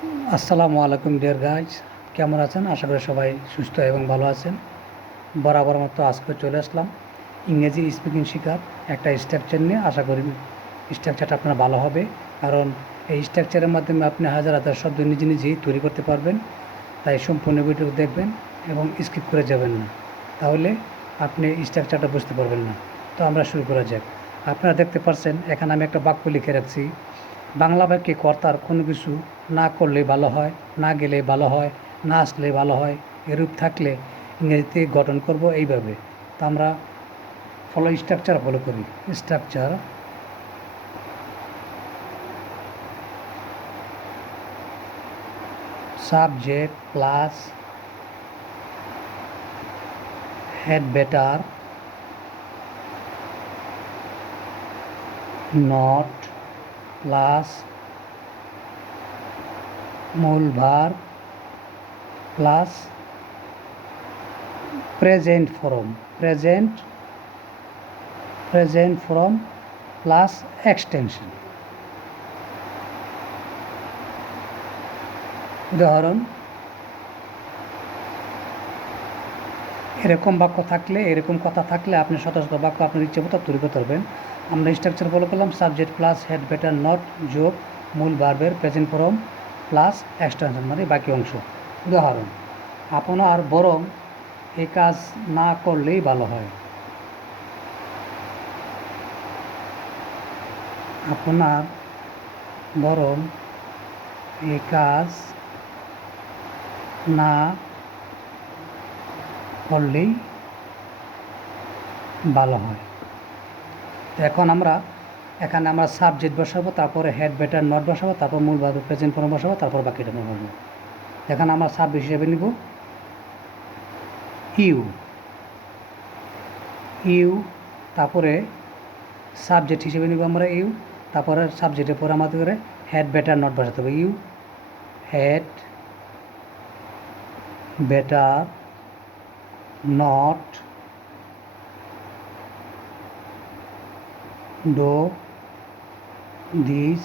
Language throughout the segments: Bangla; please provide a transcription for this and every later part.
আসসালামু আলাইকুম ডিয়ার গাইজ, কেমন আছেন? আশা করি সবাই সুস্থ এবং ভালো আছেন। বরাবর মতো আজকে চলে আসলাম ইংরেজি স্পিকিং শেখার একটা স্ট্রাকচার নিয়ে। আশা করি স্ট্রাকচারটা আপনার ভালো হবে, কারণ এই স্ট্রাকচারের মাধ্যমে আপনি হাজার হাজার শব্দ নিজেই তৈরি করতে পারবেন। তাই সম্পূর্ণ ভিডিও দেখবেন এবং স্কিপ করে যাবেন না, তাহলে আপনি স্ট্রাকচারটা বুঝতে পারবেন না। তো আমরা শুরু করা যাক। আপনারা দেখতে পাচ্ছেন এখানে আমি একটা বাক্য লিখে রাখছি। বাংলা বাক্যে কর্তার কোনো কিছু না করলে ভালো হয়, না গেলে ভালো হয়, না আসলে ভালো হয়, এরূপ থাকলে ইংরেজিতে গঠন করব এইভাবে। তো আমরা স্ট্রাকচার ফলো করি। Structure: subject plus had better not plus মূল verb plus present form plus extension. উদাহরণ: এরকম বাক্য থাকলে, এরকম কথা থাকলে আপনি শত শত বাক্য আপনার ইচ্ছে মতো তৈরি করতে পারবেন। আমরা স্ট্রাকচার ফলো করলাম: subject plus had better not যোগ মূল ভার্বের প্রেজেন্ট ফর্ম প্লাস এক্সটেনশন, মানে বাকি অংশ। উদাহরণ: আপনার বরং এই কাজ না করলেই ভালো হয়। আপনার বরং এই কাজ না করলেই ভালো হয়। এখন এখানে আমরা সাবজেক্ট বসাবো, তারপরে হেড বেটার নট বসাবো, তারপর মূল ভার্ব প্রেজেন্ট ফর্ম বসাবো, তারপর বাকিটা বসাবো। এখানে আমরা সাবজেক্ট হিসেবে নিব ইউ, তারপরে সাবজেক্ট হিসেবে নিব আমরা ইউ, তারপরে সাবজেক্টের পরে আমাদের হেড বেটার নট বসাতে হবে। You had better not do this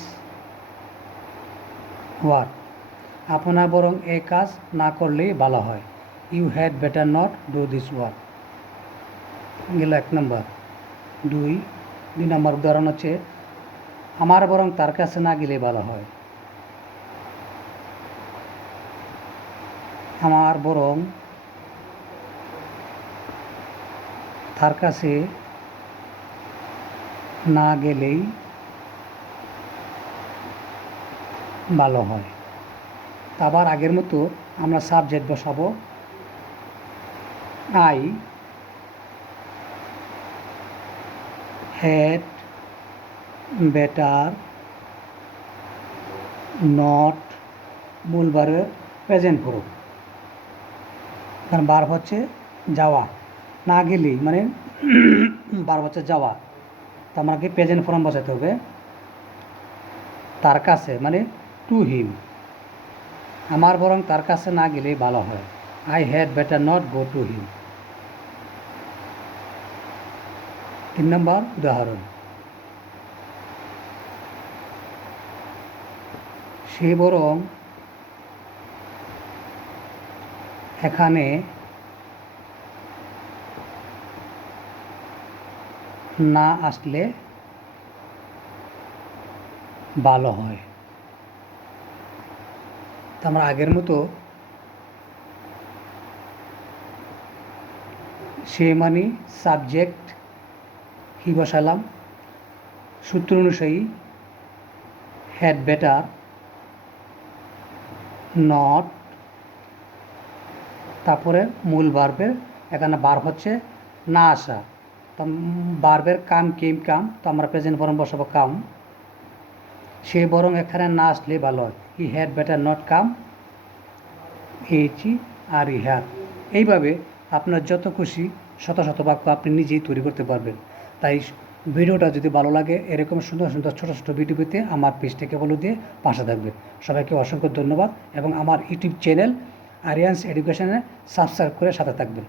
work. আপনার বরং এই কাজ না করলেই ভালো হয়। You had better not do this work গেল 1 নম্বর। দুই নম্বর উদাহরণ হচ্ছে: আমার বরং তার কাছে না গেলে ভালো হয়। আমার বরং তার কাছে না গেলেই ভালো হয়। আবার আগের মতো আমরা সাবজেক্ট বসাবো আই হ্যাড বেটার নট মূল ভার্বের প্রেজেন্ট ফর্ম, কারণ ভার্ব হচ্ছে যাওয়া, না গেলেই মানে ভার্ব হচ্ছে যাওয়া, তো আমাকে প্রেজেন্ট ফর্ম বসাতে হবে। তার কাছে মানে টু হিম। আমার বরং তার কাছে না গেলেই ভালো হয়। I had better not go to him. 3 নম্বর উদাহরণ: সে বরং এখানে না আসলে ভালো হয়। তো আমরা আগের মতো সে মানে সাবজেক্ট কি বসালাম, সূত্র অনুযায়ী হ্যাড বেটার নট, তারপরে মূল ভার্বের, এখানে ভার্ব হচ্ছে না আসা, তো ভার্বের কাম তো আমরা প্রেজেন্ট ফর্ম বসাবো কাম। সে বরং এখানে না আসলে ভালো হয়। He had better not come, আর ই হ্যাড। এইভাবে আপনার যত খুশি শত শত বাক্য আপনি নিজেই তৈরি করতে পারবেন। তাই ভিডিওটা যদি ভালো লাগে, এরকম সুন্দর সুন্দর ছোটো ছোটো ভিডিও পেতে আমার পেজটাকে ফলো দিয়ে পাশে থাকবেন। সবাইকে অসংখ্য ধন্যবাদ এবং আমার ইউটিউব চ্যানেল আরিয়ান্স এডুকেশনে সাবস্ক্রাইব করে সাথে থাকবেন।